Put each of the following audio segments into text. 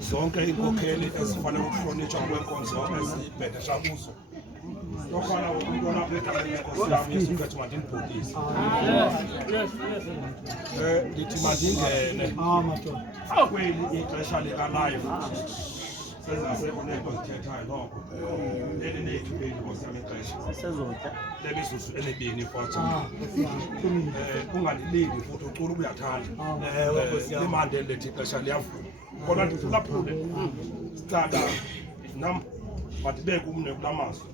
zonke inkokheli ezifanele ukuhlonitshwa kwenkonzo ezibhedesha kuzo. Lokhala umuntu olapha egameni lenkosi yami Yesu Kristu mandinibhokise. Ndithi mandingene kweli ixesha lika-live. Sezasekho neento zithethayo noko. Leli lethu beli nkosi yami ixesha. Lemizuzu emibini futhi. Ungandilindi futhi ucula ukuyathanda. Limande lethi ixesha liyavuma. Kodwa ndiphulaphule. Sicada nam mandibeke umne kula mazwi.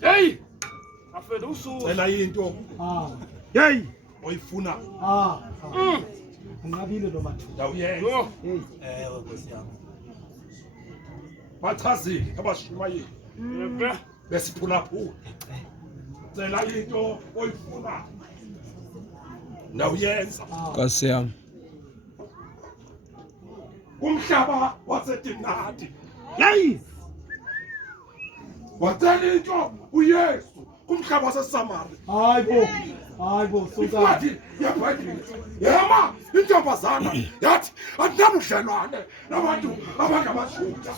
Hey! Afela usuku. Cela into. Hey! Oyifuna. Ngabile lo bathu. Dawuyenza. Nkosi yami. Bachazile abashumayeli. Besiphulaphula. Cela into oyifuna. Dawuyenza. Nkosi yami. Umhlaba waseTimnati. Hey! Wacela into uYesu kumhlaba waseSamari. Hayibo soka. Wathi yaBhayibhile. Yama intombazana yathi andinabudlelwane nabantu abangabaJuda.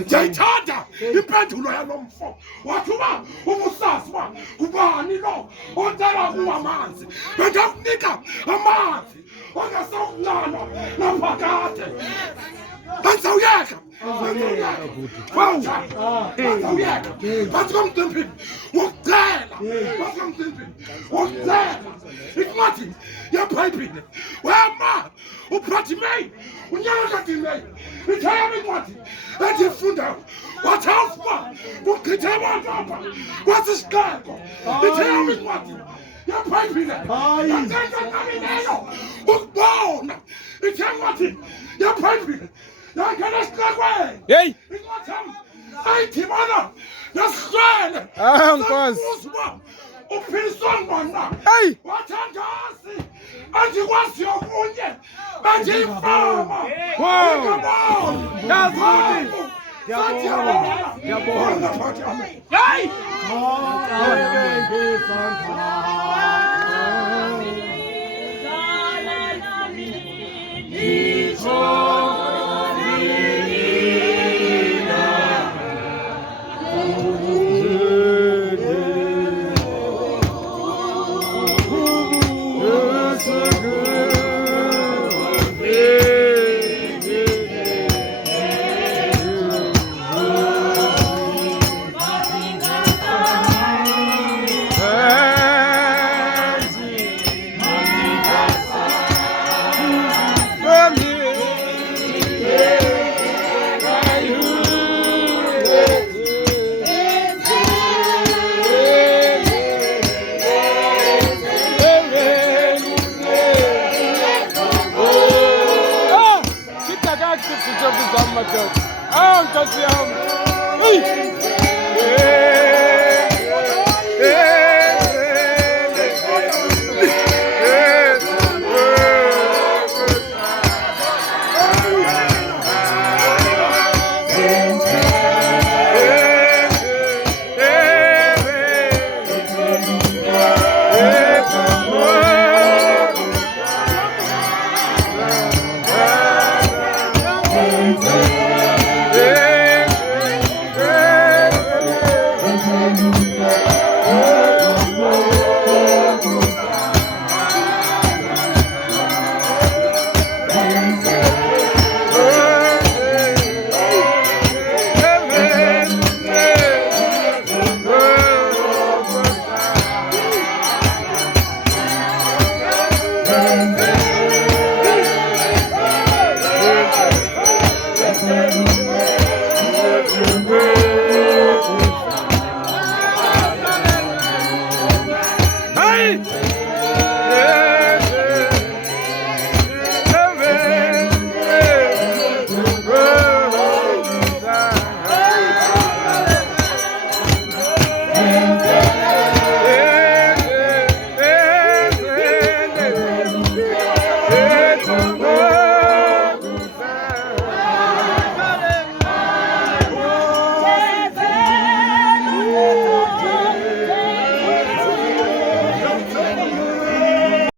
Ngiyayithanda impendulo yalomfo. Wathi uba ubusazi uba kubani lo ocela kuwa amanzi. Bengakunika amanzi angasawuncana naphakade. Bazawuyeka. Bazawuyeka. Bazomdempini. Wokucela. Bazomdempini. Wokucela. Incwadi yaBhayibhile. Wema uPhathimey. Unyaka kaDimey. Ithaya incwadi endiyifundayo. Wathi awufuma kugqithe abantu apha. Kwasisixeko. Ithaya incwadi yaBhayibhile. Yakanqabileyo ukubona. Ithaya incwadi yaBhayibhile. Yangena esixekweni. Hey! Incwadi yami ayithimana yasihlele. Nkosi. Uphiliswana na. Hey! Wathandazi andikwaziyo kunye andiyifama. Wow! Yabona. Hey! Nkosi yami. Hey!